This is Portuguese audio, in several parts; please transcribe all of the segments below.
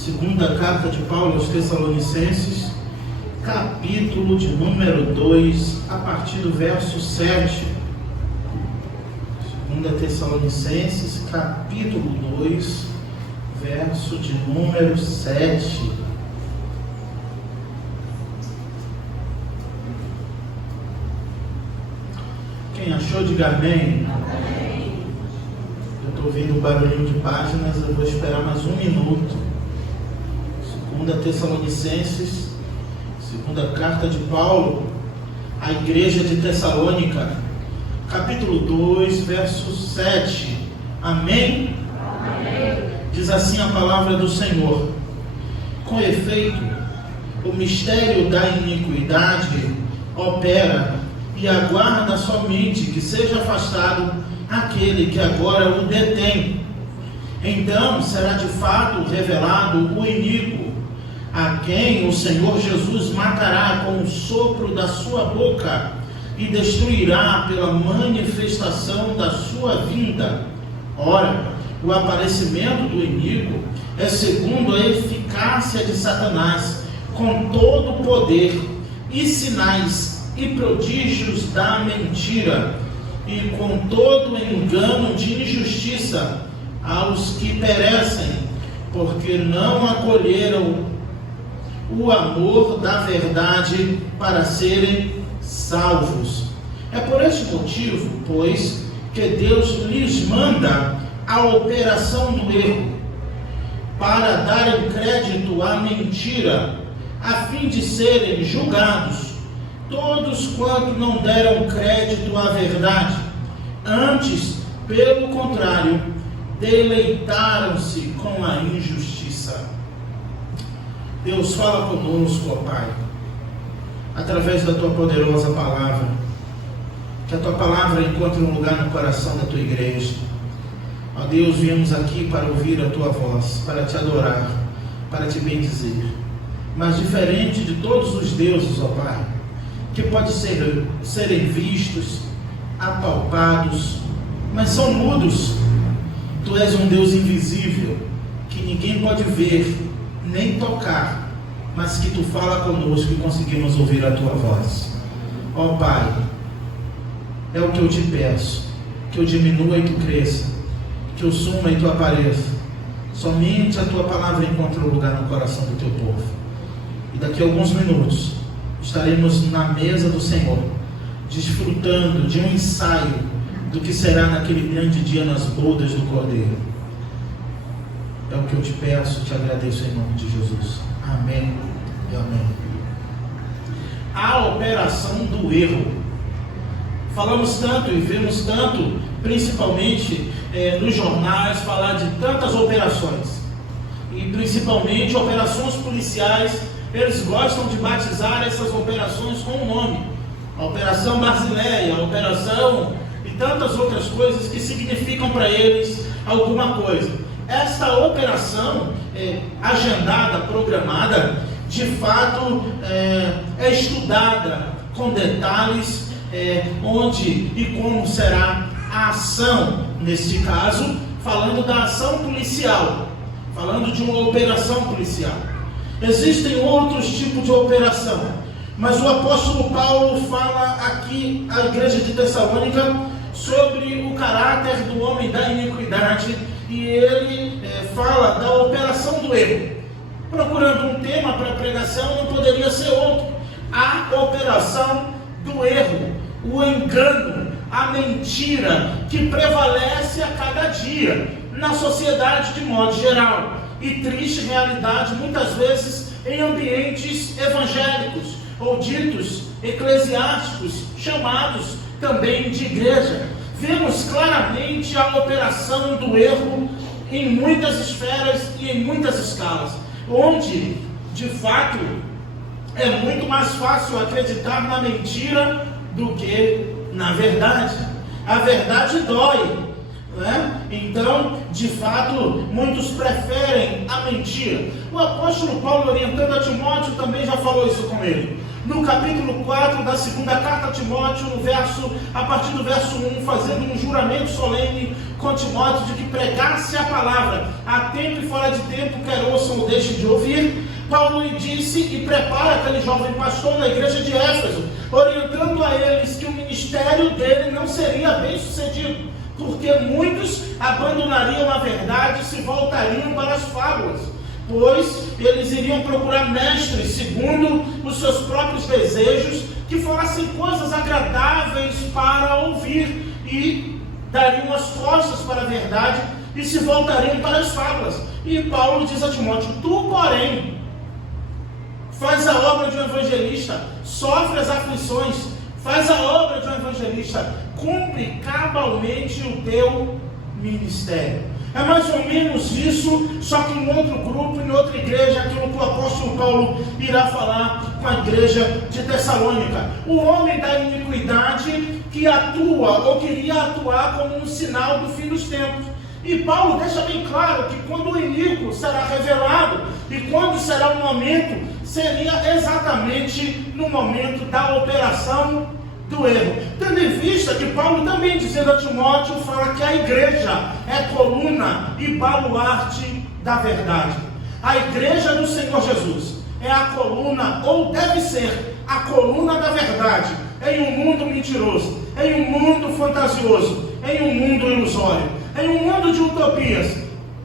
Segunda carta de Paulo aos Tessalonicenses, capítulo de número 2, a partir do verso 7. Segunda Tessalonicenses, capítulo 2, verso de número 7. Quem achou, diga amém. Eu estou ouvindo um barulhinho de páginas, eu vou esperar mais um minuto. Segunda Tessalonicenses, segunda carta de Paulo à igreja de Tessalônica, capítulo 2, verso 7. Amém? Amém. Diz assim a palavra do Senhor: com efeito, o mistério da iniquidade opera e aguarda somente que seja afastado aquele que agora o detém. Então será de fato revelado o iníquo, a quem o Senhor Jesus matará com o sopro da sua boca e destruirá pela manifestação da sua vinda. Ora, o aparecimento do iníquo é segundo a eficácia de Satanás, com todo o poder e sinais e prodígios da mentira, e com todo engano de injustiça aos que perecem, porque não acolheram o amor da verdade para serem salvos. É por este motivo, pois, que Deus lhes manda a operação do erro, para darem crédito à mentira, a fim de serem julgados todos quanto não deram crédito à verdade, antes, pelo contrário, deleitaram-se com a injustiça. Deus, fala conosco, ó Pai, através da Tua poderosa palavra, que a Tua palavra encontre um lugar no coração da Tua igreja. Ó Deus, viemos aqui para ouvir a Tua voz, para Te adorar, para Te bendizer, mas diferente de todos os deuses, ó Pai, que podem serem vistos, apalpados, mas são mudos. Tu és um Deus invisível, que ninguém pode ver, nem tocar, mas que Tu fala conosco e conseguimos ouvir a Tua voz. Ó Pai, é o que eu Te peço, que eu diminua e Tu cresça, que eu suma e Tu apareça. Somente a Tua palavra encontra um lugar no coração do Teu povo. E daqui a alguns minutos estaremos na mesa do Senhor, desfrutando de um ensaio do que será naquele grande dia nas bodas do Cordeiro. É o que eu Te peço, Te agradeço em nome de Jesus. Amém e amém. A operação do erro. Falamos tanto e vemos tanto, principalmente nos jornais, falar de tantas operações. E principalmente operações policiais. Eles gostam de batizar essas operações com um nome: a Operação Basileia, a Operação e tantas outras coisas que significam para eles alguma coisa. Esta operação agendada, programada, de fato é estudada com detalhes, onde e como será a ação, neste caso, falando da ação policial, falando de uma operação policial. Existem outros tipos de operação, mas o apóstolo Paulo fala aqui à igreja de Tessalônica sobre o caráter do homem da iniquidade, e ele fala da operação do erro. Procurando um tema para a pregação, não poderia ser outro: a operação do erro, o engano, a mentira que prevalece a cada dia na sociedade de modo geral. E triste realidade, muitas vezes, em ambientes evangélicos, ou ditos eclesiásticos, chamados também de igreja. Vemos claramente a operação do erro em muitas esferas e em muitas escalas, onde, de fato, é muito mais fácil acreditar na mentira do que na verdade. A verdade dói. Então, de fato, muitos preferem a mentira. O apóstolo Paulo, orientando a Timóteo, também já falou isso com ele. no capítulo 4 da segunda carta a Timóteo, a partir do verso 1, fazendo um juramento solene com Timóteo de que pregasse a palavra, a tempo e fora de tempo, quer ouçam ou deixem de ouvir. Paulo lhe disse e prepara aquele jovem pastor na igreja de Éfeso, orientando a eles que o ministério dele não seria bem sucedido, porque muitos abandonariam a verdade e se voltariam para as fábulas, pois eles iriam procurar mestres segundo os seus próprios desejos, que falassem coisas agradáveis para ouvir, e dariam as costas para a verdade e se voltariam para as fábulas. E Paulo diz a Timóteo: tu, porém, faz a obra de um evangelista, sofre as aflições, faz a obra de um evangelista, cumpre cabalmente o teu ministério. É mais ou menos isso, só que em outro grupo, em outra igreja, aquilo que o apóstolo Paulo irá falar com a igreja de Tessalônica. O homem da iniquidade que atua, ou queria atuar como um sinal do fim dos tempos. E Paulo deixa bem claro que quando o iníquo será revelado, e quando será o momento, seria exatamente no momento da operação do erro. Tendo em vista que Paulo também, dizendo a Timóteo, fala que a igreja é coluna e baluarte da verdade. A igreja do Senhor Jesus é a coluna, ou deve ser a coluna da verdade, em um mundo mentiroso, em um mundo fantasioso, em um mundo ilusório, em um mundo de utopias.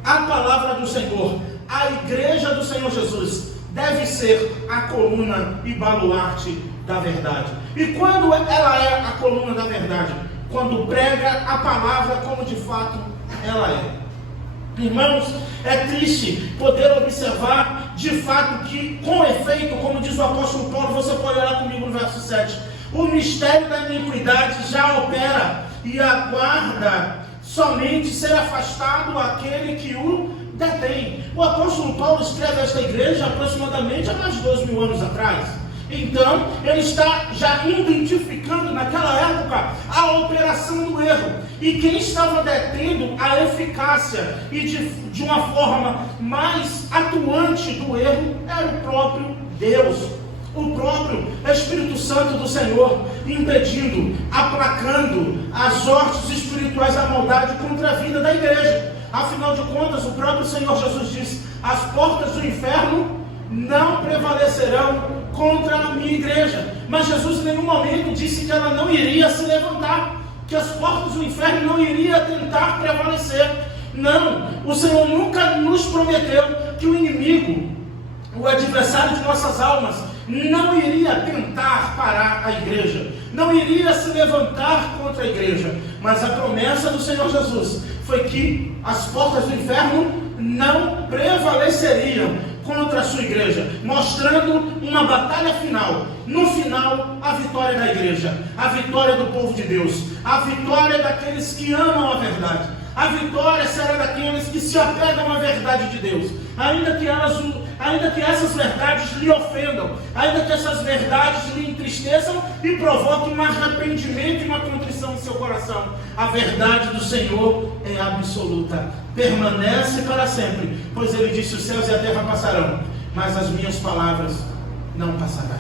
A palavra do Senhor, a igreja do Senhor Jesus, deve ser a coluna e baluarte da verdade. E quando ela é a coluna da verdade? Quando prega a palavra como de fato ela é. Irmãos, é triste poder observar de fato que, com efeito, como diz o apóstolo Paulo, você pode olhar comigo no verso 7, o mistério da iniquidade já opera e aguarda somente ser afastado aquele que o detém. O apóstolo Paulo escreve esta igreja aproximadamente há mais de 2.000 anos atrás. Então, ele está já identificando naquela época a operação do erro. E quem estava detendo a eficácia e de uma forma mais atuante do erro era o próprio Deus. O próprio Espírito Santo do Senhor, impedindo, aplacando as hortes espirituais da maldade contra a vida da igreja. Afinal de contas, o próprio Senhor Jesus disse: as portas do inferno não prevalecerão contra a minha igreja. Mas Jesus em nenhum momento disse que ela não iria se levantar, que as portas do inferno não iriam tentar prevalecer. Não, o Senhor nunca nos prometeu que o inimigo, o adversário de nossas almas, não iria tentar parar a igreja, não iria se levantar contra a igreja. Mas a promessa do Senhor Jesus foi que as portas do inferno não prevaleceriam contra a sua igreja, mostrando uma batalha final. No final, a vitória da igreja, a vitória do povo de Deus, a vitória daqueles que amam a verdade. A vitória será daqueles que se apegam à verdade de Deus, ainda que essas verdades lhe ofendam, ainda que essas verdades lhe entristeçam e provoquem um arrependimento e uma contrição em seu coração. A verdade do Senhor é absoluta, permanece para sempre, pois ele disse: os céus e a terra passarão, mas as minhas palavras não passarão.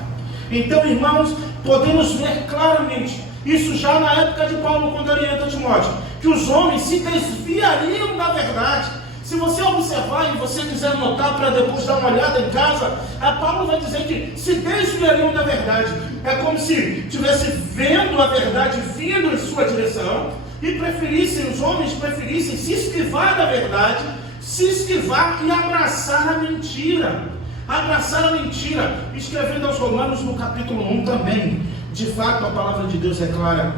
Então, irmãos, podemos ver claramente isso já na época de Paulo, quando orienta Timóteo, que os homens se desviariam da verdade. Se você observar e você quiser anotar para depois dar uma olhada em casa, Paulo vai dizer que se desviariam da verdade. É como se estivesse vendo a verdade vindo em sua direção e os homens preferissem se esquivar da verdade, se esquivar e abraçar a mentira. Abraçar a mentira. Escrevendo aos Romanos no capítulo 1 também, de fato a palavra de Deus é clara,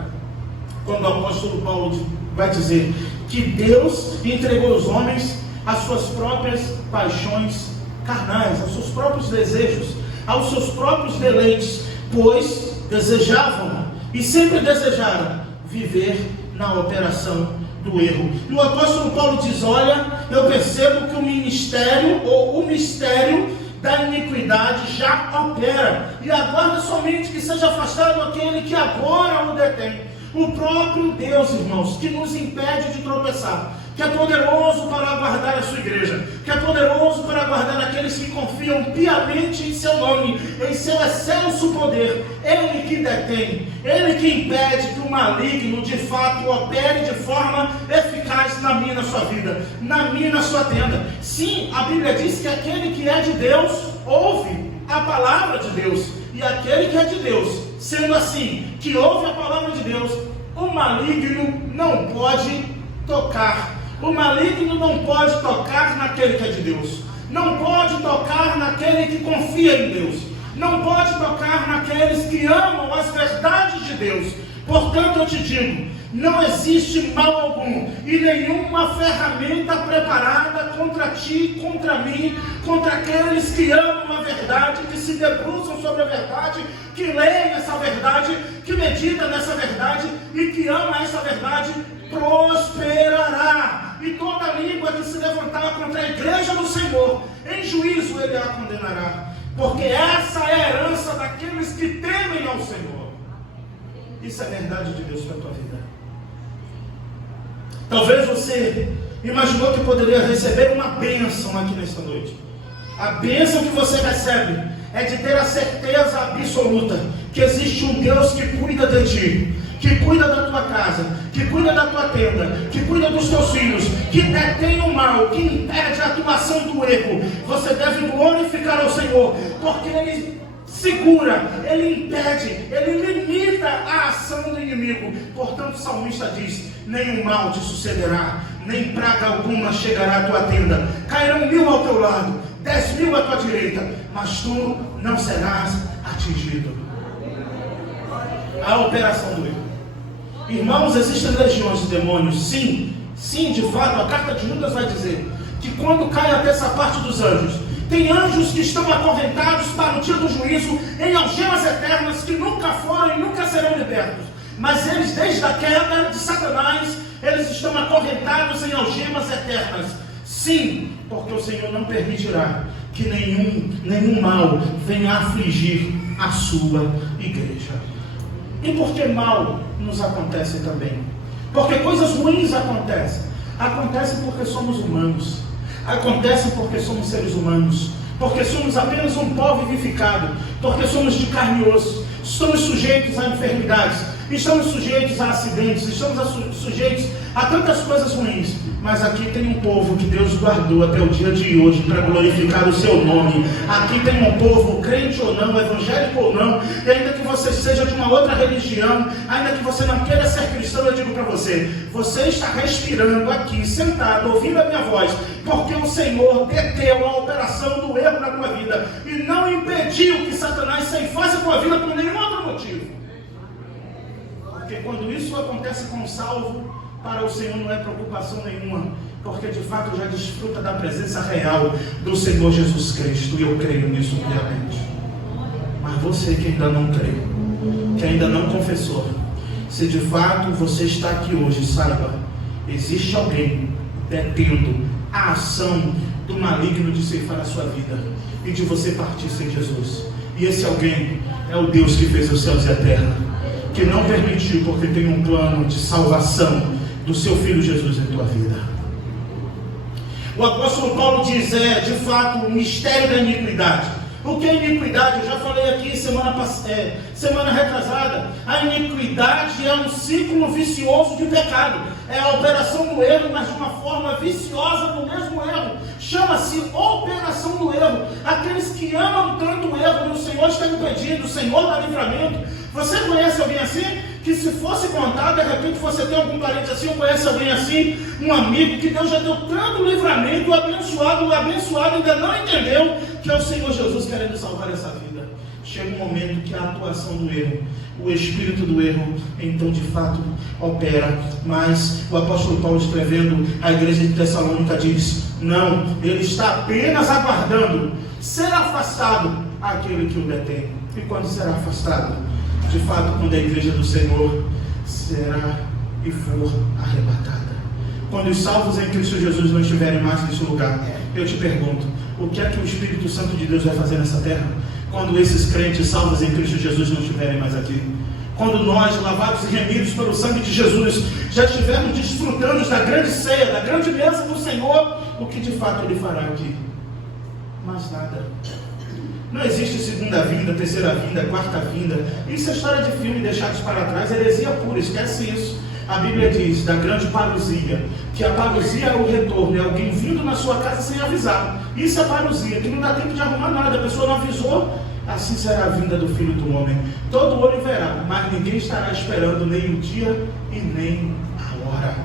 quando o apóstolo Paulo vai dizer que Deus entregou os homens às suas próprias paixões carnais, aos seus próprios desejos, aos seus próprios deleites, pois desejavam e sempre desejaram viver na operação do erro. E o apóstolo Paulo diz: olha, eu percebo que o ministério ou o mistério da iniquidade já opera e aguarda somente que seja afastado aquele que agora o detém. O próprio Deus, irmãos, que nos impede de tropeçar, que é poderoso para guardar a sua igreja, que é poderoso para guardar aqueles aqueles que confiam piamente em seu nome, em seu excelso poder. Ele que detém, ele que impede que o maligno de fato opere de forma eficaz na minha e na sua vida, na minha e na sua tenda. Sim, a Bíblia diz que aquele que é de Deus ouve a palavra de Deus, e aquele que é de Deus, sendo assim, que ouve a palavra de Deus, o maligno não pode tocar. O maligno não pode tocar naquele que é de Deus, não pode tocar naquele que confia em Deus, não pode tocar naqueles que amam as verdades de Deus. Portanto, eu te digo, não existe mal algum e nenhuma ferramenta preparada contra ti, contra mim, contra aqueles que amam a verdade, que se debruçam sobre a verdade, que leem essa verdade, que meditam nessa verdade e que amam essa verdade, prosperará. E toda língua que se levantar contra a igreja do Senhor, em juízo ele a condenará. Porque essa é a herança daqueles que temem ao Senhor. Isso é verdade de Deus para a tua vida. Talvez você imaginou que poderia receber uma bênção aqui nesta noite. A bênção que você recebe é de ter a certeza absoluta que existe um Deus que cuida de ti, que cuida da tua casa, que cuida da tua tenda, que cuida dos teus filhos, que detém o mal, que impede a atuação do erro. Você deve glorificar ao Senhor, porque Ele segura, Ele impede, Ele limita a ação do inimigo. Portanto, o salmista diz: nenhum mal te sucederá, nem praga alguma chegará à tua tenda. Cairão 1000 ao teu lado, 10.000 à tua direita, mas tu não serás atingido. A operação do erro. Irmãos, existem legiões de demônios, sim, de fato, a carta de Judas vai dizer que quando cai a terça parte dos anjos, tem anjos que estão acorrentados para o dia do juízo em algemas eternas que nunca foram e nunca serão libertos. Mas eles, desde a queda de Satanás, eles estão acorrentados em algemas eternas. Sim, porque o Senhor não permitirá que nenhum mal venha afligir a sua igreja. E por que mal nos acontece também? Porque coisas ruins acontecem. Acontecem porque somos humanos. Acontece porque somos seres humanos. Porque somos apenas um pó vivificado. Porque somos de carne e osso. Estamos sujeitos a enfermidades. Estamos sujeitos a acidentes. Estamos sujeitos a tantas coisas ruins. Mas aqui tem um povo que Deus guardou até o dia de hoje para glorificar o seu nome. Aqui tem um povo, crente ou não, evangélico ou não, e ainda que você seja de uma outra religião, ainda que você não queira ser cristão, eu digo para você, você está respirando aqui, sentado, ouvindo a minha voz, porque o Senhor deteu a operação do erro na tua vida e não impediu que Satanás ceifasse a tua vida por nenhum outro motivo. Porque quando isso acontece com o salvo, para o Senhor não é preocupação nenhuma, porque de fato já desfruta da presença real do Senhor Jesus Cristo, e eu creio nisso piamente. Mas você que ainda não crê, que ainda não confessou, se de fato você está aqui hoje, saiba, existe alguém detendo a ação do maligno de ceifar a sua vida e de você partir sem Jesus. E esse alguém é o Deus que fez os céus e a terra, que não permitiu, porque tem um plano de salvação do seu Filho Jesus em tua vida. O apóstolo Paulo diz, de fato, o mistério da iniquidade. O que é iniquidade? Eu já falei aqui semana retrasada. A iniquidade é um ciclo vicioso de pecado. É a operação do erro, mas de uma forma viciosa do mesmo erro. Chama-se operação do erro. Aqueles que amam tanto o erro no Senhor estão impedindo, o Senhor dá livramento. Você conhece alguém assim? Que se fosse contar, de repente você tem algum parente assim, ou conhece alguém assim, um amigo, que Deus já deu tanto livramento, o abençoado ainda não entendeu que é o Senhor Jesus querendo salvar essa vida. Chega um momento que a atuação do erro, o espírito do erro, então de fato opera. Mas o apóstolo Paulo, escrevendo à igreja de Tessalônica, diz, não, ele está apenas aguardando ser afastado aquele que o detém. E quando será afastado? De fato, quando a igreja do Senhor será e for arrebatada. Quando os salvos em Cristo Jesus não estiverem mais nesse lugar, eu te pergunto, o que é que o Espírito Santo de Deus vai fazer nessa terra? Quando esses crentes salvos em Cristo Jesus não estiverem mais aqui? Quando nós, lavados e remidos pelo sangue de Jesus, já estivermos desfrutando da grande ceia, da grande mesa do Senhor, o que de fato Ele fará aqui? mais nada. Não existe segunda vinda, terceira vinda, quarta vinda. Isso é história de filme, deixados para trás, heresia pura, esquece isso. A Bíblia diz da grande parousia, que a parousia é o retorno, é alguém vindo na sua casa sem avisar. Isso é parousia, que não dá tempo de arrumar nada, a pessoa não avisou. Assim será a vinda do Filho do Homem. Todo olho verá, mas ninguém estará esperando nem o dia e nem a hora.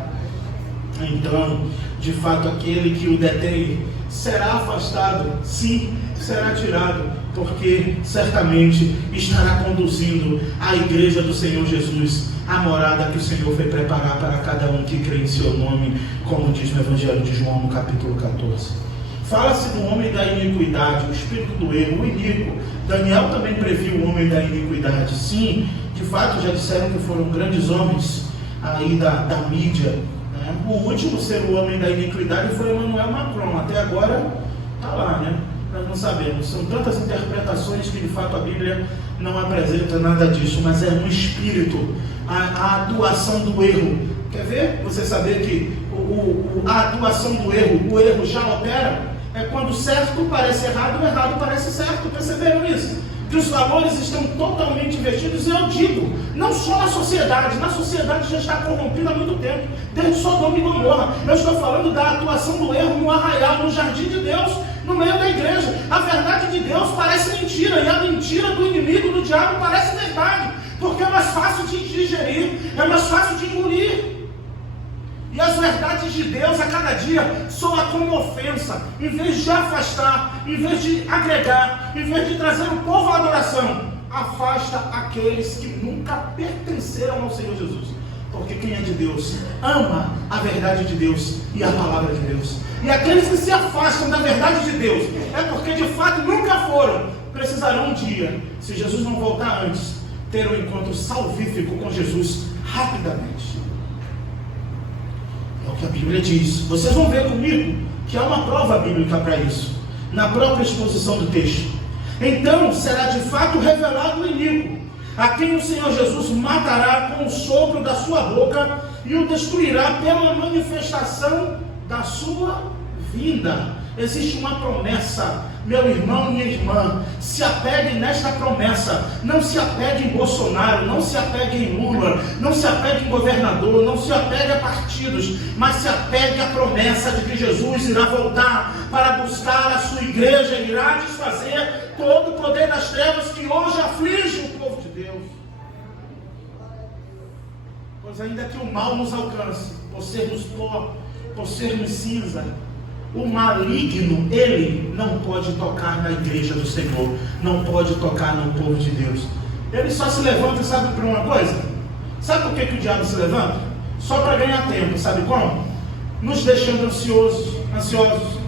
Então, de fato, aquele que o detém será afastado, sim, será tirado, porque certamente estará conduzindo a igreja do Senhor Jesus, a morada que o Senhor foi preparar para cada um que crê em seu nome, como diz no Evangelho de João, no capítulo 14. Fala-se do homem da iniquidade, o espírito do erro, o iníquo. Daniel também previu o homem da iniquidade. Sim, de fato, já disseram que foram grandes homens aí da mídia. O último ser o homem da iniquidade foi Emmanuel Macron. Até agora está lá, né? Nós não sabemos. São tantas interpretações que de fato a Bíblia não apresenta nada disso, mas é um espírito, a atuação do erro. Quer ver? Você saber que a atuação do erro, o erro já opera. É quando o certo parece errado, o errado parece certo. Perceberam isso? Que os valores estão totalmente invertidos, e eu digo, não só na sociedade já está corrompida há muito tempo, desde Sodoma e Gomorra. Eu estou falando da atuação do erro no arraial, no jardim de Deus, no meio da igreja. A verdade de Deus parece mentira, e a mentira do inimigo, do diabo, parece verdade, porque é mais fácil de digerir, é mais fácil de engolir. E as verdades de Deus a cada dia soam como ofensa. Em vez de afastar, em vez de agregar, em vez de trazer o povo à adoração, afasta aqueles que nunca pertenceram ao Senhor Jesus. Porque quem é de Deus ama a verdade de Deus e a palavra de Deus. E aqueles que se afastam da verdade de Deus é porque de fato nunca foram. Precisarão um dia, se Jesus não voltar antes, ter um encontro salvífico com Jesus rapidamente. É o que a Bíblia diz. Vocês vão ver comigo que há uma prova bíblica para isso, na própria exposição do texto. Então será de fato revelado o iníquo, a quem o Senhor Jesus matará com o sopro da sua boca e o destruirá pela manifestação da sua vinda. Existe uma promessa, meu irmão e minha irmã, se apegue nesta promessa. Não se apegue em Bolsonaro, não se apegue em Lula, não se apegue em governador, não se apegue a partidos, mas se apegue à promessa de que Jesus irá voltar para buscar a sua igreja e irá desfazer todo o poder das trevas que hoje aflige o povo de Deus. Pois ainda que o mal nos alcance, por sermos pó, por sermos cinza, o maligno, ele não pode tocar na igreja do Senhor, não pode tocar no povo de Deus. Ele só se levanta, sabe por uma coisa? Sabe por que o diabo se levanta? Só para ganhar tempo, sabe como? Nos deixando ansiosos,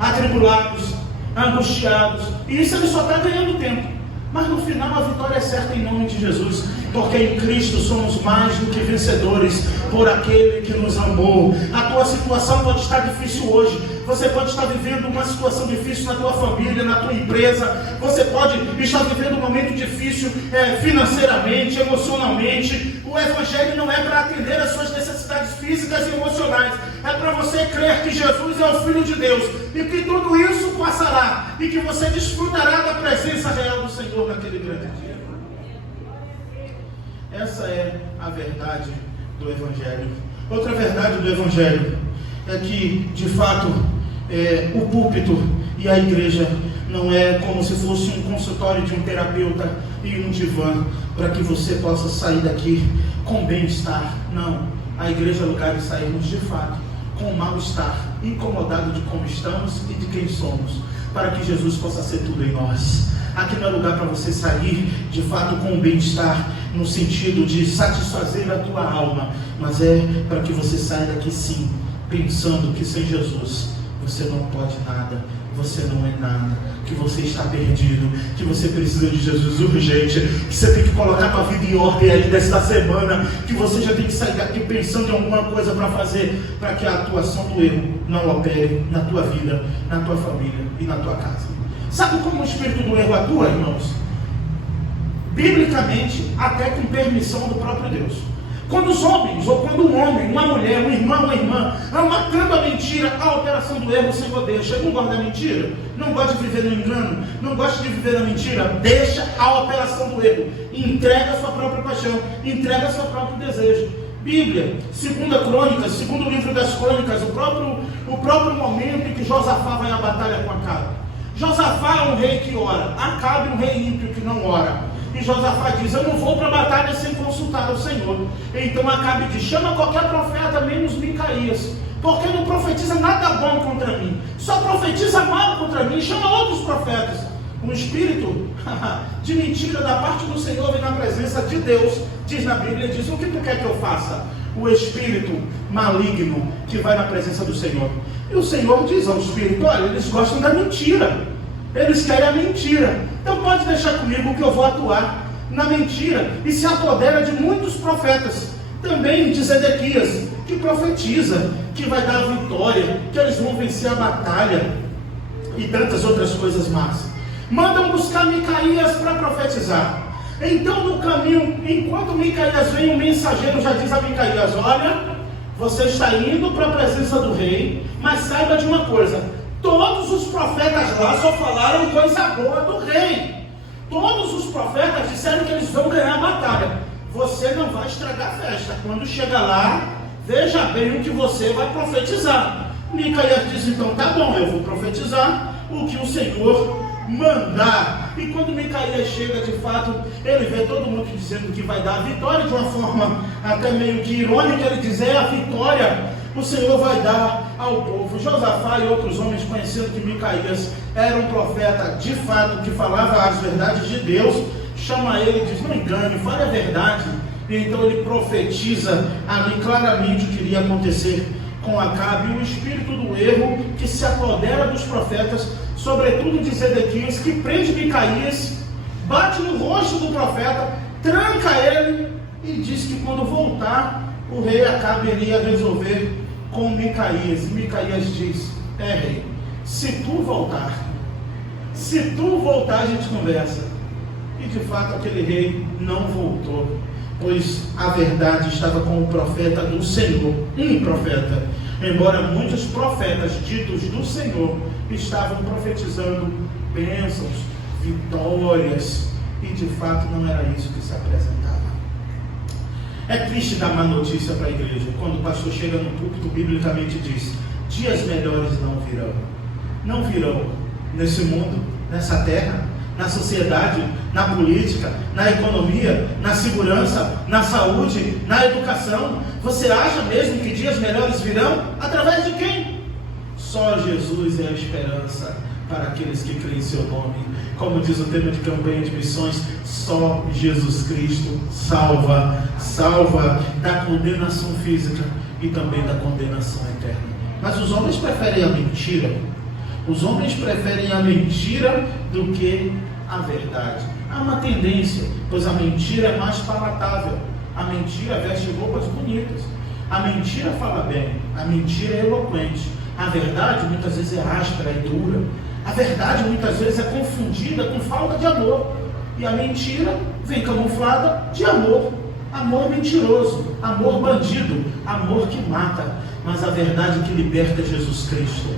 atribulados, angustiados. E isso ele só está ganhando tempo. Mas no final a vitória é certa em nome de Jesus, porque em Cristo somos mais do que vencedores por aquele que nos amou. A tua situação pode estar difícil hoje, você pode estar vivendo uma situação difícil na tua família, na tua empresa, você pode estar vivendo um momento difícil financeiramente, emocionalmente. O Evangelho não é para atender às suas necessidades físicas e emocionais, é para você crer que Jesus é o Filho de Deus e que tudo isso passará e que você desfrutará da presença real do Senhor naquele grande dia. Essa é a verdade do Evangelho. Outra verdade do Evangelho é que, de fato, o púlpito e a igreja não é como se fosse um consultório de um terapeuta e um divã para que você possa sair daqui com bem-estar. Não, a igreja é lugar de sairmos de fato com mal-estar, incomodado de como estamos e de quem somos, para que Jesus possa ser tudo em nós. Aqui não é lugar para você sair de fato com bem-estar, no sentido de satisfazer a tua alma, mas é para que você saia daqui sim, pensando que sem Jesus você não pode nada, você não é nada, que você está perdido, que você precisa de Jesus urgente, que você tem que colocar a tua vida em ordem aí desta semana, que você já tem que sair daqui pensando em alguma coisa para fazer, para que a atuação do erro não opere na tua vida, na tua família e na tua casa. Sabe como o espírito do erro atua, irmãos? Biblicamente, até com permissão do próprio Deus. Quando os homens, ou quando um homem, uma mulher, um irmão, uma irmã, matando a mentira, a operação do erro, o Senhor deixa. Ele não gosta da mentira, não gosta de viver no engano, não gosta de viver na mentira, deixa a operação do erro, entrega a sua própria paixão, entrega seu próprio desejo. Bíblia, 2 Crônicas, segundo livro das Crônicas, o próprio momento em que Josafá vai à batalha com Acabe. Josafá é um rei que ora, Acabe é um rei ímpio que não ora. E Josafá diz: eu não vou para a batalha sem consultar o Senhor. Então Acabe diz: chama qualquer profeta, menos Micaías, porque não profetiza nada bom contra mim, só profetiza mal contra mim. Chama outros profetas. Um espírito de mentira da parte do Senhor vem na presença de Deus, diz na Bíblia, diz: o que tu quer que eu faça? O espírito maligno que vai na presença do Senhor. E o Senhor diz ao espírito: olha, eles gostam da mentira, eles querem a mentira, então pode deixar comigo que eu vou atuar na mentira. E se apodera de muitos profetas, também de Zedequias, que profetiza que vai dar a vitória, que eles vão vencer a batalha, e tantas outras coisas más. Mandam buscar Micaías para profetizar. Então no caminho, enquanto Micaías vem, o mensageiro já diz a Micaías: olha, você está indo para a presença do rei, mas saiba de uma coisa, todos os profetas lá só falaram coisa boa do rei. Todos os profetas disseram que eles vão ganhar a batalha. Você não vai estragar a festa. Quando chegar lá, veja bem o que você vai profetizar. Micaías diz: então tá bom, eu vou profetizar o que o Senhor mandar. E quando Micaías chega, de fato, ele vê todo mundo dizendo que vai dar a vitória, de uma forma até meio que irônica. Ele diz: a vitória o Senhor vai dar ao povo. Josafá e outros homens, conhecendo que Micaías era um profeta de fato, que falava as verdades de Deus, chama ele e diz: não engane, fale a verdade. E então ele profetiza ali claramente o que iria acontecer com Acabe. E o espírito do erro que se apodera dos profetas, sobretudo de Zedequias, que prende Micaías, bate no rosto do profeta, tranca ele e diz que quando voltar, o rei Acabe iria resolver com Micaías. E Micaías diz: rei, se tu voltar, a gente conversa. E de fato aquele rei não voltou, pois a verdade estava com o profeta do Senhor, um profeta. Embora muitos profetas ditos do Senhor estavam profetizando bênçãos, vitórias, e de fato não era isso que se apresentava. É triste dar má notícia para a igreja, quando o pastor chega no púlpito, biblicamente diz: dias melhores não virão. Não virão nesse mundo, nessa terra, na sociedade, na política, na economia, na segurança, na saúde, na educação. Você acha mesmo que dias melhores virão? Através de quem? Só Jesus é a esperança para aqueles que creem em seu nome. Como diz o tema de campanha de missões, só Jesus Cristo salva da condenação física e também da condenação eterna. Mas os homens preferem a mentira. Os homens preferem a mentira do que a verdade. Há uma tendência, pois a mentira é mais palatável. A mentira veste roupas bonitas. A mentira fala bem. A mentira é eloquente. A verdade muitas vezes é áspera e dura. A verdade muitas vezes é confundida com falta de amor. E a mentira vem camuflada de amor. Amor mentiroso, amor bandido, amor que mata. Mas a verdade que liberta é Jesus Cristo.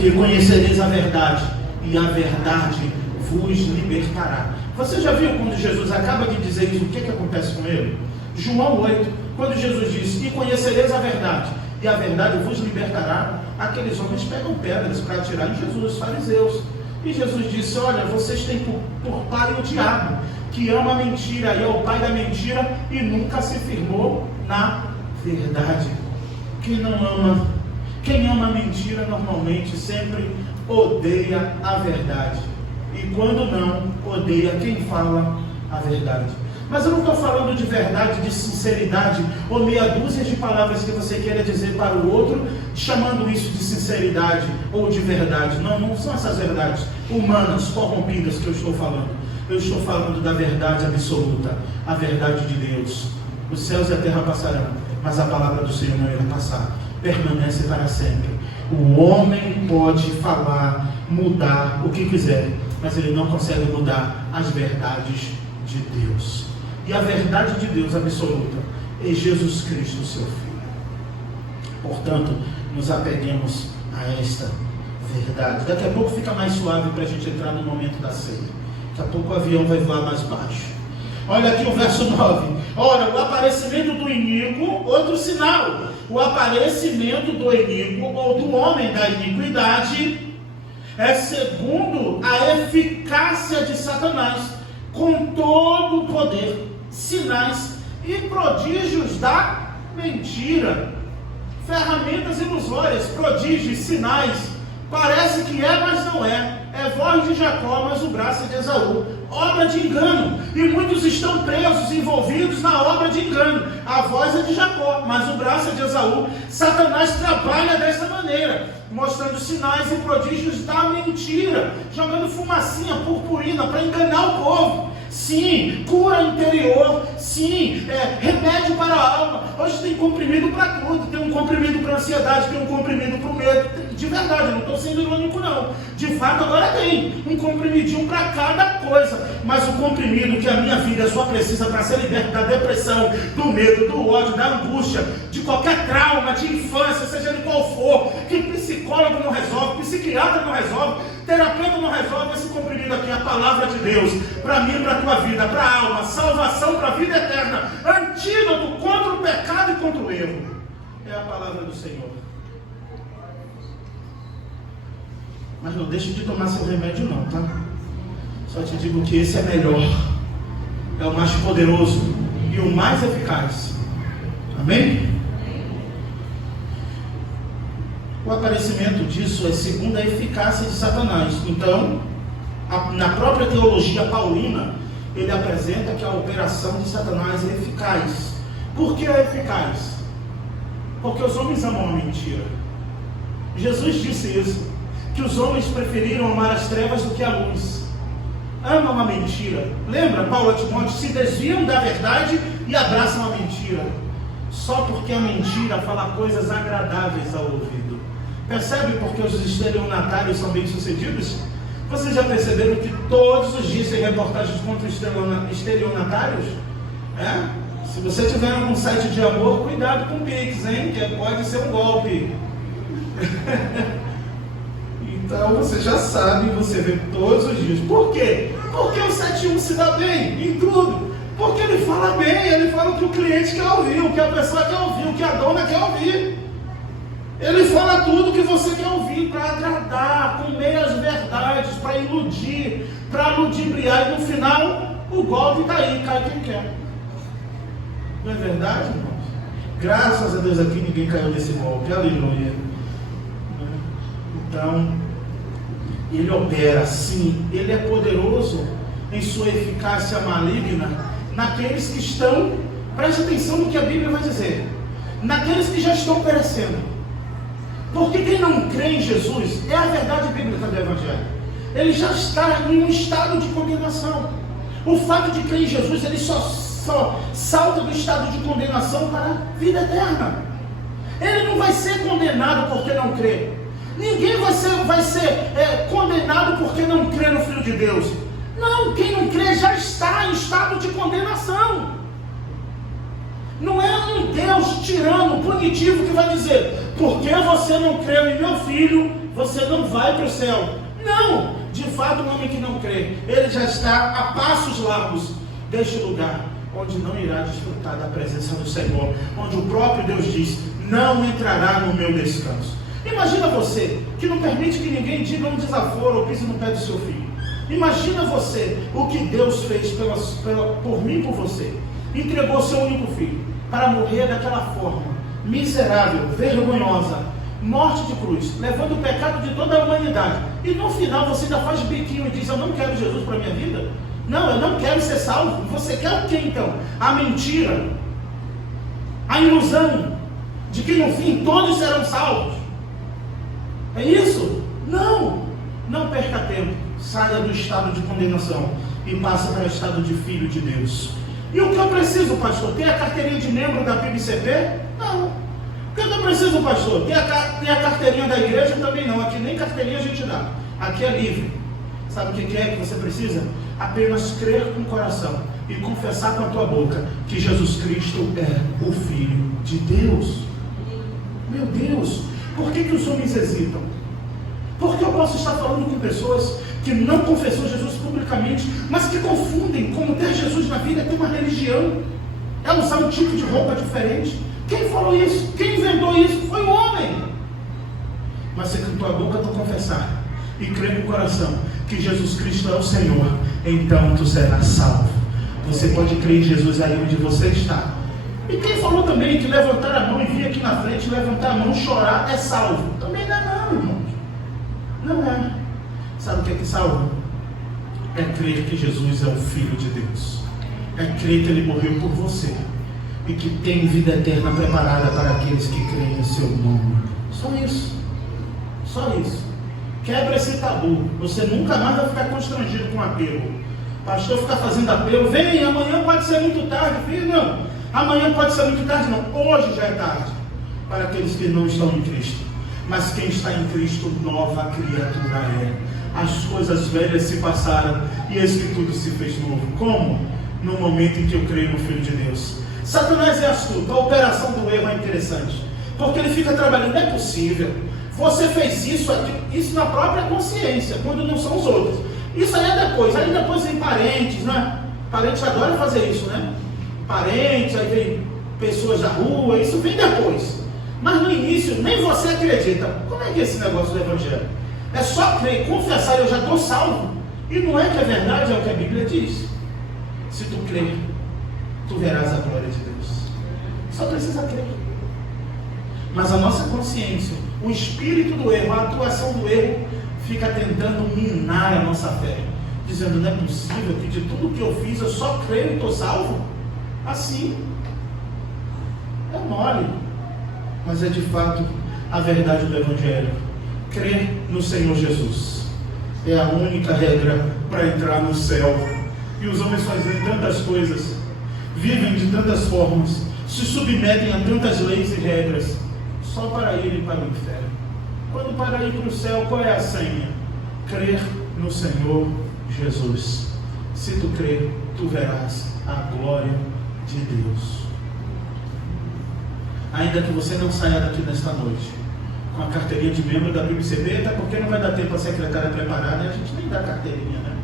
E conhecereis a verdade, e a verdade vos libertará. Você já viu quando Jesus acaba de dizer isso, o que acontece com ele? João 8, quando Jesus diz: e conhecereis a verdade, e a verdade vos libertará, aqueles homens pegam pedras para atirar em Jesus, os fariseus. E Jesus disse: olha, vocês têm por pai o diabo, que ama a mentira, e é o pai da mentira, e nunca se firmou na verdade. Quem ama a mentira normalmente sempre odeia a verdade. E quando não, odeia quem fala a verdade. Mas eu não estou falando de verdade, de sinceridade, ou meia dúzia de palavras que você queira dizer para o outro, chamando isso de sinceridade ou de verdade. Não são essas verdades humanas, corrompidas que eu estou falando. Eu estou falando da verdade absoluta, a verdade de Deus. Os céus e a terra passarão, mas a palavra do Senhor não irá passar. Permanece para sempre. O homem pode falar, mudar o que quiser, mas ele não consegue mudar as verdades de Deus. E a verdade de Deus absoluta é Jesus Cristo, seu Filho. Portanto, nos apeguemos a esta verdade. Daqui a pouco fica mais suave para a gente entrar no momento da ceia. Daqui a pouco o avião vai voar mais baixo. Olha aqui o verso 9. Ora, o aparecimento do iníquo, outro sinal. O aparecimento do iníquo ou do homem da iniquidade é segundo a eficácia de Satanás, com todo o poder, sinais e prodígios da mentira. Ferramentas ilusórias, prodígios, sinais. Parece que é, mas não é. É voz de Jacó, mas o braço é de Esaú. Obra de engano. E muitos estão presos, envolvidos na obra de engano. A voz é de Jacó, mas o braço é de Esaú. Satanás trabalha dessa maneira, mostrando sinais e prodígios da mentira, jogando fumacinha, purpurina para enganar o povo. Sim, cura interior. Sim, remédio para a alma. Hoje tem comprimido para tudo. Tem um comprimido para a ansiedade, tem um comprimido para o medo. De verdade, eu não estou sendo irônico não. De fato, agora tem um comprimidinho para cada coisa. Mas o comprimido que a minha vida só precisa para ser liberta da depressão, do medo, do ódio, da angústia, de qualquer trauma de infância, seja ele qual for, que psicólogo não resolve, psiquiatra não resolve, terapeuta não resolve. Esse comprimido aqui é a palavra de Deus, para mim, para a tua vida, para a alma, salvação para a vida eterna, antídoto contra o pecado e contra o erro. É a palavra do Senhor. Mas não deixe de tomar seu remédio não, tá? Só te digo que esse é melhor, é o mais poderoso e o mais eficaz. Amém? O aparecimento disso é segundo a eficácia de Satanás. Então, na própria teologia paulina, ele apresenta que a operação de Satanás é eficaz. Por que é eficaz? Porque os homens amam a mentira. Jesus disse isso, que os homens preferiram amar as trevas do que a luz. Amam a mentira. Lembra, Paulo a Timóteo, se desviam da verdade e abraçam a mentira. Só porque a mentira fala coisas agradáveis ao ouvido. Percebe porque os estelionatários são bem-sucedidos? Vocês já perceberam que todos os dias tem reportagens contra estelionatários? Se você tiver algum site de amor, cuidado com o Pix, hein? Que pode ser um golpe. Então você já sabe, você vê todos os dias. Por quê? Porque o 71 se dá bem em tudo. Porque ele fala bem, ele fala o que o cliente quer ouvir, o que a pessoa quer ouvir, o que a dona quer ouvir. Ele fala tudo que você quer ouvir para agradar, com meias verdades, para iludir, para ludibriar. E no final, o golpe está aí, cai quem quer. Não é verdade, irmãos? Graças a Deus aqui ninguém caiu nesse golpe. Aleluia. Então, ele opera, sim, ele é poderoso em sua eficácia maligna naqueles que estão, preste atenção no que a Bíblia vai dizer, naqueles que já estão perecendo. Porque quem não crê em Jesus, é a verdade bíblica do Evangelho, ele já está em um estado de condenação. O fato de crer em Jesus, ele só salta do estado de condenação para a vida eterna. Ele não vai ser condenado porque não crê. Ninguém vai ser condenado porque não crê no Filho de Deus. Não, quem não crê já está em estado de condenação. Não é um Deus tirano, punitivo, que vai dizer, porque você não creu em meu filho, você não vai para o céu. Não, de fato o homem que não crê, ele já está a passos largos deste lugar, onde não irá desfrutar da presença do Senhor, onde o próprio Deus diz, não entrará no meu descanso. Imagina você, que não permite que ninguém diga um desaforo ou pise no pé do seu filho. Imagina você, o que Deus fez por mim e por você. Entregou seu único filho, para morrer daquela forma, miserável, vergonhosa, morte de cruz, levando o pecado de toda a humanidade. E no final você ainda faz biquinho e diz, eu não quero Jesus para a minha vida. Não, eu não quero ser salvo. Você quer o que então? A mentira, a ilusão de que no fim todos serão salvos. É isso? Não! Não perca tempo. Saia do estado de condenação e passe para o estado de filho de Deus. E o que eu preciso, pastor? Ter a carteirinha de membro da PIBCP? Não. O que eu preciso, pastor? Ter a carteirinha da igreja? Também não. Aqui nem carteirinha a gente dá. Aqui é livre. Sabe o que é que você precisa? Apenas crer com o coração e confessar com a tua boca que Jesus Cristo é o Filho de Deus. Meu Deus, por que os homens hesitam? Porque eu posso estar falando com pessoas que não confessou Jesus publicamente, mas que confundem como ter Jesus na vida é ter uma religião, é usar um tipo de roupa diferente. Quem falou isso? Quem inventou isso? Foi o homem. Mas se com tua boca tu confessar e crer no coração que Jesus Cristo é o Senhor, então tu serás salvo. Você pode crer em Jesus aí onde você está. E quem falou também que levantar a mão e vir aqui na frente, levantar a mão, chorar, é salvo? Também não é não, irmãos. Não é. Sabe o que é salvo? É crer que Jesus é o Filho de Deus. É crer que Ele morreu por você. E que tem vida eterna preparada para aqueles que creem em seu nome. Só isso. Só isso. Quebra esse tabu. Você nunca mais vai ficar constrangido com apelo. Pastor ficar fazendo apelo. Vem, amanhã pode ser muito tarde. Filho, não. Amanhã pode ser muito tarde, não. Hoje já é tarde. Para aqueles que não estão em Cristo. Mas quem está em Cristo, nova criatura é. As coisas velhas se passaram e eis que tudo se fez novo. Como? No momento em que eu creio no Filho de Deus. Satanás é astuto. A operação do erro é interessante. Porque ele fica trabalhando. Não é possível. Você fez isso aqui, isso na própria consciência, quando não são os outros. Isso aí é depois. Aí depois vem parentes, né? Parentes adoram fazer isso, né? Parentes, aí vem pessoas da rua, isso vem depois. Mas no início, nem você acredita. Como é que é esse negócio do Evangelho? É só crer, confessar, eu já estou salvo. E não é que é verdade, é o que a Bíblia diz. Se tu crer, tu verás a glória de Deus. Só precisa crer. Mas a nossa consciência, o espírito do erro, a atuação do erro, fica tentando minar a nossa fé. Dizendo, não é possível que de tudo que eu fiz, eu só creio e estou salvo. Assim. É mole. Mas é de fato a verdade do Evangelho. Crer no Senhor Jesus é a única regra para entrar no céu. E os homens fazem tantas coisas, vivem de tantas formas, se submetem a tantas leis e regras, só para irem para o inferno. Quando para ir para o céu, qual é a senha? Crer no Senhor Jesus. Se tu crer, tu verás a glória de Deus. Ainda que você não saia daqui nesta noite com a carteirinha de membro da BIBCP, até porque não vai dar tempo a secretária preparar, né? A gente nem dá carteirinha, né?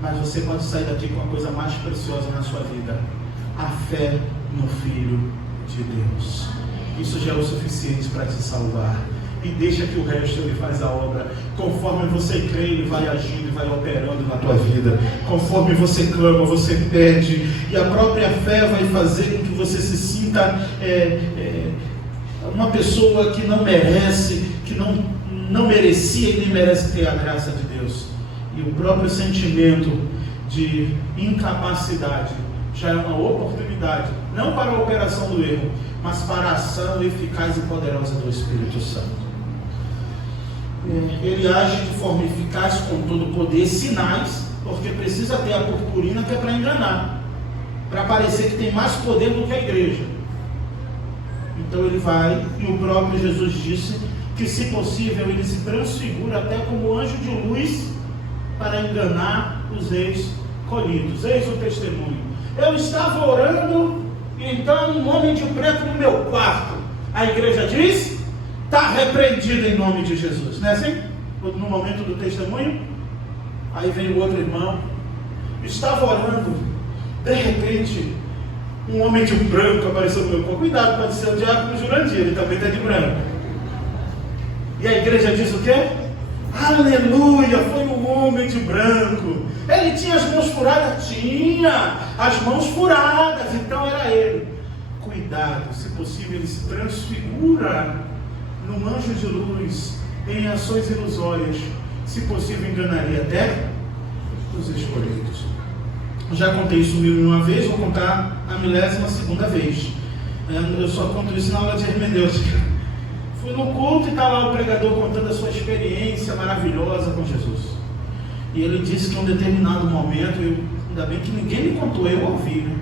Mas você pode sair daqui com a coisa mais preciosa na sua vida: a fé no Filho de Deus. Isso já é o suficiente para te salvar. E deixa que o resto Ele faz a obra. Conforme você crê, Ele vai agindo e vai operando na tua vida. Conforme você clama, você pede. E a própria fé vai fazer com que você se sinta uma pessoa que não merece, que não merecia e nem merece ter a graça de Deus. E o próprio sentimento de incapacidade já é uma oportunidade, não para a operação do erro, mas para a ação eficaz e poderosa do Espírito Santo. Ele age de forma eficaz com todo o poder, sinais, porque precisa ter a purpurina que é para enganar, para parecer que tem mais poder do que a igreja. Então ele vai, e o próprio Jesus disse que, se possível, ele se transfigura até como anjo de luz para enganar os ex-colhidos. Eis o testemunho. Eu estava orando, e então um homem de preto no meu quarto. A igreja diz: está repreendido em nome de Jesus. Não é assim? No momento do testemunho. Aí vem o outro irmão. Estava orando, de repente um homem de branco apareceu no meu corpo. Cuidado, pode ser o diácono Jurandir, ele também está de branco. E a igreja diz o quê? Aleluia, foi um homem de branco. Ele tinha as mãos furadas? Tinha as mãos furadas, então era ele. Cuidado, se possível ele se transfigura num anjo de luz, em ações ilusórias. Se possível enganaria até os escolhidos. Já contei isso 1001 vez, vou contar a 12ª vez. Eu só conto isso na aula de hermenêutica. Fui no culto e está lá o pregador contando a sua experiência maravilhosa com Jesus. E ele disse que em um determinado momento, ainda bem que ninguém me contou, eu ouvi, né?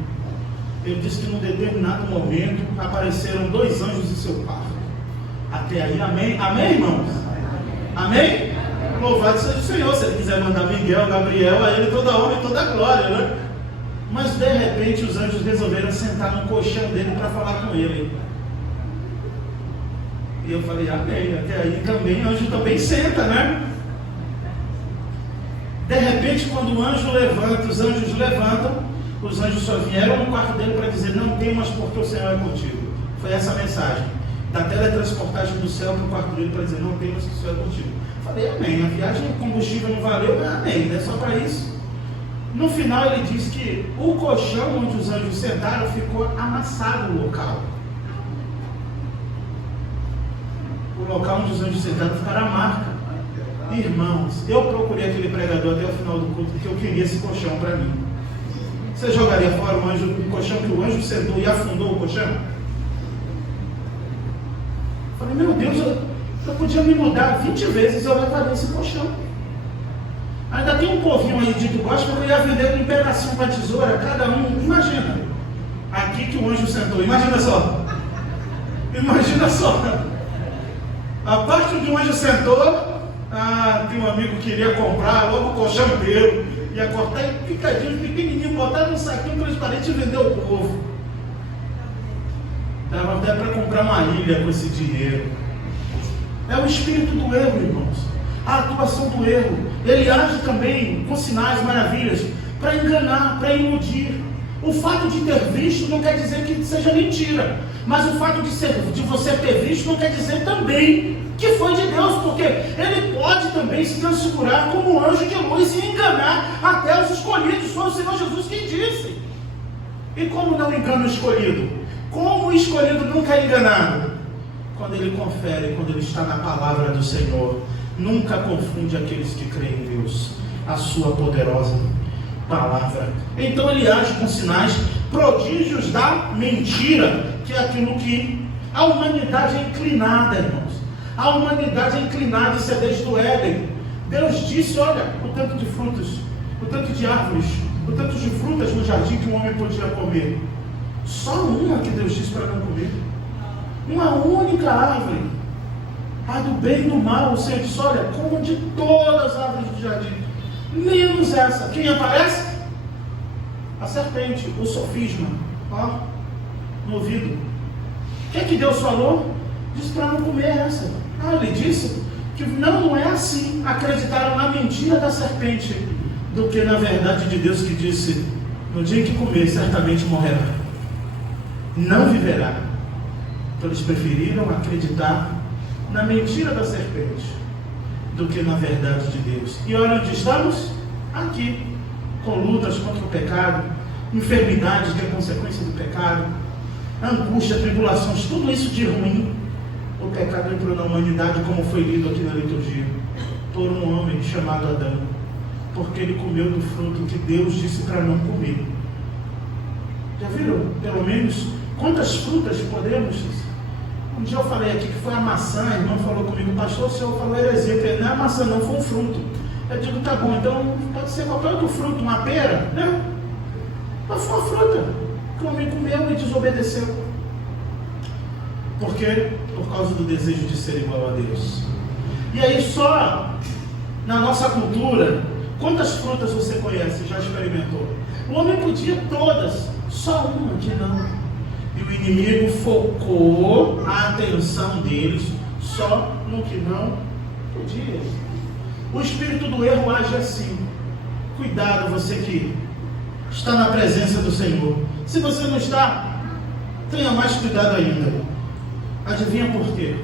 Ele disse que em um determinado momento apareceram 2 anjos em seu quarto. Até aí, amém? Amém, irmãos? Amém? Louvado seja o Senhor. Se ele quiser mandar Miguel, Gabriel, a ele toda honra e toda glória, né? Mas de repente os anjos resolveram sentar no colchão dele para falar com ele. E eu falei, amém. Até aí também, anjo também senta, né? De repente, quando o anjo levanta, os anjos levantam, os anjos só vieram no quarto dele para dizer, não temas porque o Senhor é contigo. Foi essa a mensagem. Da teletransportagem do céu para o quarto dele para dizer, não temas que o Senhor é contigo. Falei, amém. A viagem, o combustível não valeu, mas amém, não é só para isso. No final ele diz que o colchão onde os anjos sentaram ficou amassado o local. O local onde os anjos sentaram ficaram a marca. Irmãos, eu procurei aquele pregador até o final do culto porque eu queria esse colchão para mim. Você jogaria fora o colchão que o anjo sentou e afundou o colchão? Falei, meu Deus, eu podia me mudar 20 vezes e eu levaria esse colchão. Ainda tem um povinho aí de que gosta, porque eu ia vender um pedacinho para tesoura, cada um. Imagina, aqui que o anjo sentou, imagina só. Imagina só. A parte onde o anjo sentou, tem um amigo que queria comprar logo o colchão inteiro, ia cortar em picadinho, pequenininho, botar num saquinho transparente e vender ao povo. Dava até para comprar uma ilha com esse dinheiro. É o espírito do erro, irmãos. A atuação do erro. Ele age também com sinais, maravilhas, para enganar, para iludir. O fato de ter visto não quer dizer que seja mentira, mas o fato de você ter visto não quer dizer também que foi de Deus, porque ele pode também se transfigurar como um anjo de luz e enganar até os escolhidos. Foi o Senhor Jesus quem disse. E como não engana o escolhido? Como o escolhido nunca é enganado? Quando ele confere, quando ele está na palavra do Senhor. Nunca confunde aqueles que creem em Deus, a sua poderosa palavra. Então ele age com sinais, prodígios da mentira, que é aquilo que a humanidade é inclinada, irmãos. A humanidade é inclinada, isso é desde o Éden. Deus disse, olha, o tanto de frutos, o tanto de árvores, o tanto de frutas no jardim que o homem podia comer. Só uma que Deus disse para não comer. Uma única árvore. A do bem e do mal. O Senhor disse, olha, como de todas as árvores do jardim, menos essa. Quem aparece? A serpente, o sofisma. Ó, no ouvido. O que é que Deus falou? Disse para não comer essa. Ele disse que não é assim. Acreditaram na mentira da serpente do que na verdade de Deus, que disse, no dia que comer, certamente morrerá, não viverá. Então eles preferiram acreditar na mentira da serpente do que na verdade de Deus. E olha onde estamos? Aqui, com lutas contra o pecado, enfermidades que é consequência do pecado, angústia, tribulações, tudo isso de ruim. O pecado entrou na humanidade, como foi lido aqui na liturgia, por um homem chamado Adão, porque ele comeu do fruto que Deus disse para não comer. Já viram, pelo menos, quantas frutas podemos? Um dia eu falei aqui que foi a maçã, a irmã falou comigo, pastor, o senhor falou heresia, não é a maçã não, foi um fruto. Eu digo, tá bom, então pode ser qualquer outro fruto, uma pera, né? Mas foi uma fruta que o homem comeu e desobedeceu. Por quê? Por causa do desejo de ser igual a Deus. E aí só na nossa cultura, quantas frutas você conhece, já experimentou? O homem podia todas, só uma que não. E o inimigo focou a atenção deles só no que não podia. O espírito do erro age assim. Cuidado, você que está na presença do Senhor. Se você não está, tenha mais cuidado ainda. Adivinha por quê?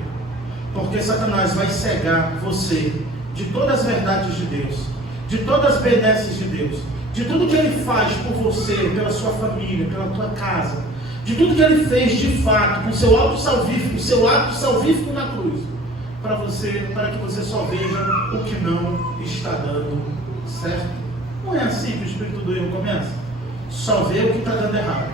Porque Satanás vai cegar você de todas as verdades de Deus, de todas as benesses de Deus, de tudo que ele faz por você, pela sua família, pela tua casa, de tudo que ele fez de fato, com seu ato salvífico na cruz, para que você só veja o que não está dando certo. Não é assim que o espírito do erro começa? Só vê o que está dando errado.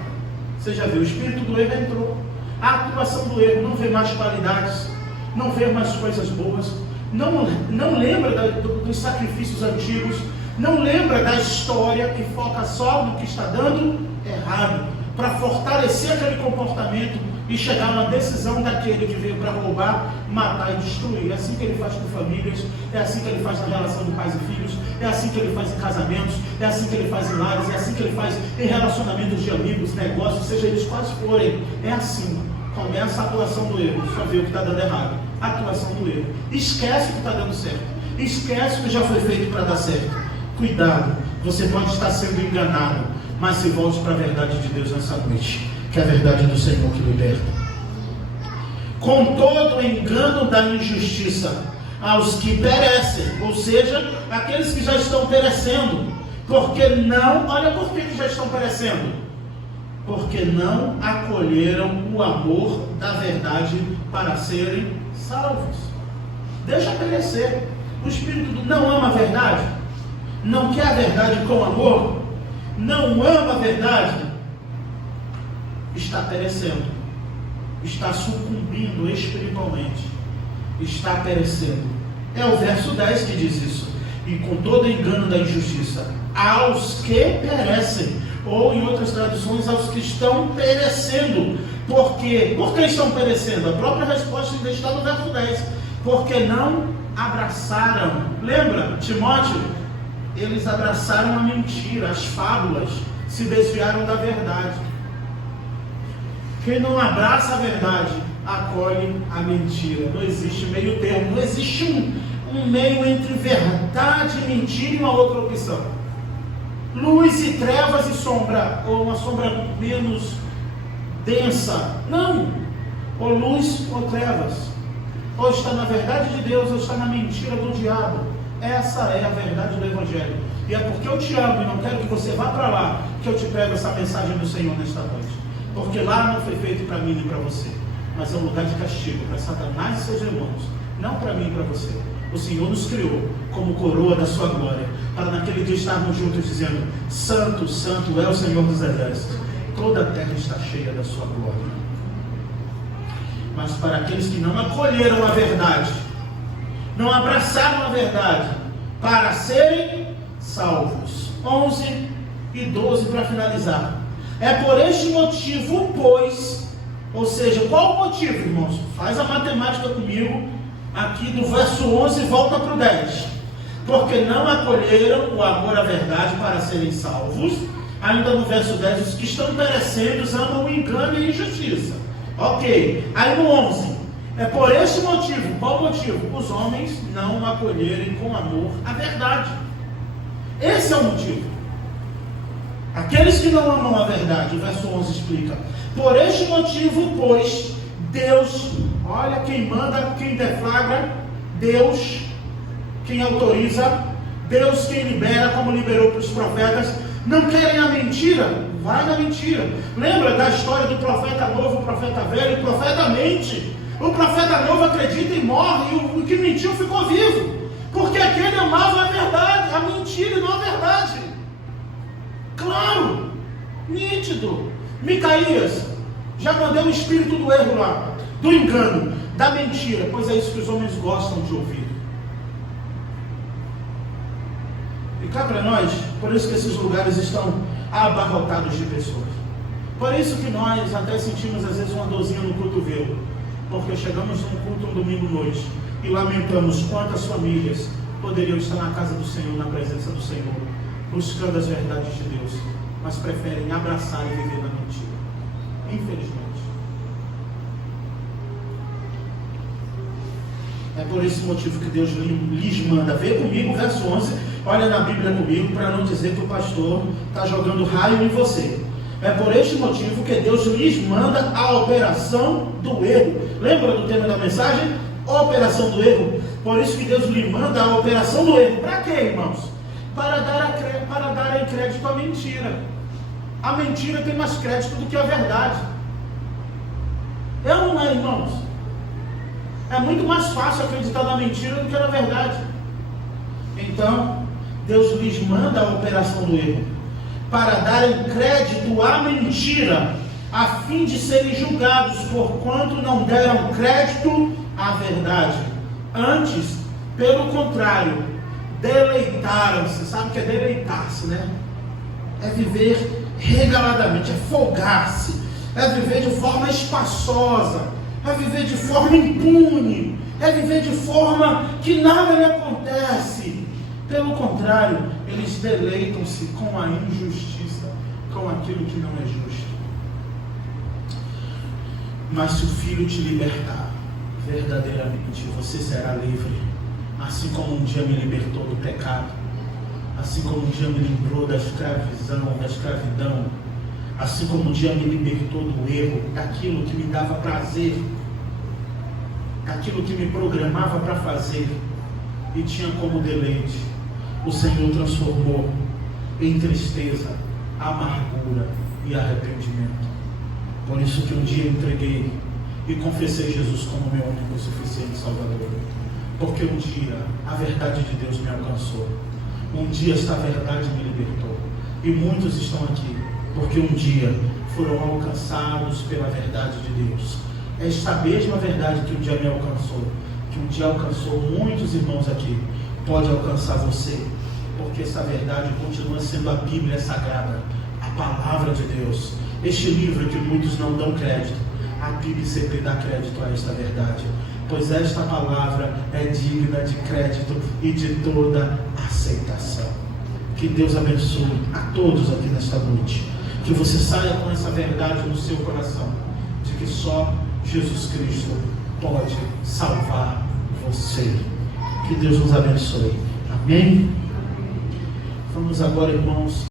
Você já viu, o espírito do erro entrou. A atuação do erro não vê mais qualidades, não vê mais coisas boas, não lembra dos sacrifícios antigos, não lembra da história e foca só no que está dando errado, para fortalecer aquele comportamento, e chegar a uma decisão daquele que veio para roubar, matar e destruir. É assim que ele faz com famílias, é assim que ele faz na relação de pais e filhos, é assim que ele faz em casamentos, é assim que ele faz em lares, é assim que ele faz em relacionamentos de amigos, negócios, seja eles quais forem. É assim. Começa a atuação do erro, só vê o que está dando errado. A atuação do erro. Esquece o que está dando certo. Esquece o que já foi feito para dar certo. Cuidado, você pode estar sendo enganado, mas se volte para a verdade de Deus nessa noite, que é a verdade do Senhor que liberta. Com todo o engano da injustiça aos que perecem, ou seja, aqueles que já estão perecendo, porque não, olha por que já estão perecendo, porque não acolheram o amor da verdade para serem salvos. Deixa perecer. O espírito do não ama a verdade, não quer a verdade com amor, não ama a verdade, está perecendo, está sucumbindo espiritualmente, está perecendo. É o verso 10 que diz isso. E com todo engano da injustiça aos que perecem, ou em outras traduções, aos que estão perecendo. Por quê? Por que estão perecendo? A própria resposta ainda está no verso 10. Porque não abraçaram. Lembra, Timóteo? Eles abraçaram a mentira, as fábulas, se desviaram da verdade. Quem não abraça a verdade, acolhe a mentira. Não existe meio termo, não existe um meio entre verdade e mentira e uma outra opção. Luz e trevas e sombra, ou uma sombra menos densa. Não, ou luz ou trevas. Ou está na verdade de Deus, ou está na mentira do diabo. Essa é a verdade do Evangelho. E é porque eu te amo e não quero que você vá para lá, que eu te prego essa mensagem do Senhor nesta noite. Porque lá não foi feito para mim nem para você, mas é um lugar de castigo para Satanás e seus demônios, não para mim e para você. O Senhor nos criou como coroa da sua glória, para naquele dia estarmos juntos dizendo: Santo, Santo é o Senhor dos Exércitos, toda a terra está cheia da sua glória. Mas para aqueles que não acolheram a verdade, não abraçaram a verdade, para serem salvos. 11 e 12 para finalizar. É por este motivo, pois, ou seja, qual o motivo, irmãos? Faz a matemática comigo, aqui do verso 11 volta para o 10. Porque não acolheram o amor à verdade para serem salvos. Ainda no verso 10, os que estão perecendo amam o engano e a injustiça. Ok, aí no 11, é por este motivo, qual motivo? Os homens não acolherem com amor a verdade. Esse é o motivo. Aqueles que não amam a verdade, o verso 11 explica: por este motivo, pois, Deus, olha quem manda, quem deflagra, Deus, quem autoriza, Deus quem libera, como liberou para os profetas. Não querem a mentira? Vai na mentira. Lembra da história do profeta novo, o profeta velho? O profeta mente. O profeta novo acredita e morre, e o que mentiu ficou vivo. Porque aquele amava a verdade, a mentira e não a verdade. Claro, nítido. Micaías já mandou o espírito do erro lá, do engano, da mentira, pois é isso que os homens gostam de ouvir. E cá para nós, por isso que esses lugares estão abarrotados de pessoas. Por isso que nós até sentimos às vezes uma dorzinha no cotovelo, porque chegamos num culto um domingo à noite e lamentamos quantas famílias poderiam estar na casa do Senhor, na presença do Senhor, buscando as verdades de Deus, mas preferem abraçar e viver na mentira. Infelizmente. É por esse motivo que Deus lhes manda. Vê comigo o verso 11. Olha na Bíblia comigo, para não dizer que o pastor está jogando raio em você. É por este motivo que Deus lhes manda a operação do erro. Lembra do tema da mensagem? Operação do erro. Por isso que Deus lhe manda a operação do erro. Para quê, irmãos? Para dar crédito à mentira. A mentira tem mais crédito do que a verdade. É ou não é, irmãos? É muito mais fácil acreditar na mentira do que na verdade. Então, Deus lhes manda a operação do erro, para darem crédito à mentira, a fim de serem julgados, porquanto não deram crédito à verdade. Antes, pelo contrário, deleitaram-se. Sabe o que é deleitar-se, né? É viver regaladamente, é folgar-se, é viver de forma espaçosa, é viver de forma impune, é viver de forma que nada lhe acontece. Pelo contrário, eles deleitam-se com a injustiça, com aquilo que não é justo. Mas se o Filho te libertar, verdadeiramente você será livre, assim como um dia me libertou do pecado, assim como um dia me livrou da escravidão, assim como um dia me libertou do erro, daquilo que me dava prazer, daquilo que me programava para fazer e tinha como deleite. O Senhor transformou em tristeza, amargura e arrependimento. Por isso que um dia entreguei e confessei Jesus como meu único e suficiente Salvador. Porque um dia a verdade de Deus me alcançou. Um dia esta verdade me libertou. E muitos estão aqui porque um dia foram alcançados pela verdade de Deus. Esta mesma verdade que um dia me alcançou, que um dia alcançou muitos irmãos aqui, pode alcançar você, porque essa verdade continua sendo a Bíblia Sagrada, a Palavra de Deus. Este livro que muitos não dão crédito, a Bíblia sempre dá crédito a esta verdade, pois esta palavra é digna de crédito e de toda aceitação. Que Deus abençoe a todos aqui nesta noite, que você saia com essa verdade no seu coração, de que só Jesus Cristo pode salvar você. Que Deus nos abençoe. Amém? Vamos agora, irmãos.